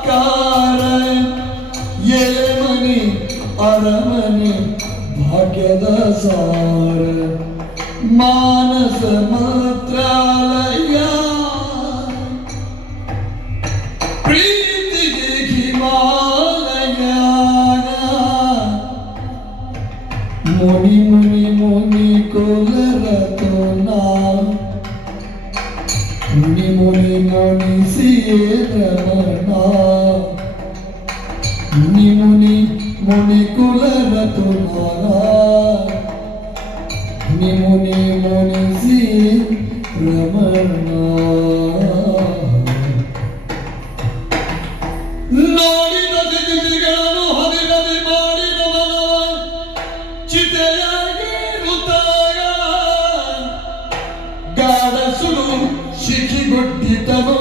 ಸಾಕಾರ ಎಲೆಮನೆ ಅರಮನೆ ಭಾಗ್ಯದ ಸಾರ ಮಾನಸ ಮಂತ್ರಾಲಯ ಪ್ರೀತಿಗೆ ಹಿಮಾಲಯ ಮುನಿ ಮುನಿ ಮುನಿ ಕೋಲರ ತೋನಾ ಮುನಿ ಮುನಿ ಮುನಿ ಸಿಯೇ ರಮಣ ಮುನಿ ಮುನಿ ಮುನಿ ಕುಲರ ತುಮಾರಾ ಮುನಿ ಮುನಿ ಮುನಿ ಸಿಯೇ ರಮಣ ನೋಡಿದ ದಿದಿಗಳನ್ನು ಹದಿರದಿ ಮಾಡಿದ ಮನವ ಚಿತೆಯಾಗಿ ಋತಾಗ ಗಾಢ ಸುಡು ಶಿಖಿಗೊಡ್ಡಿತನು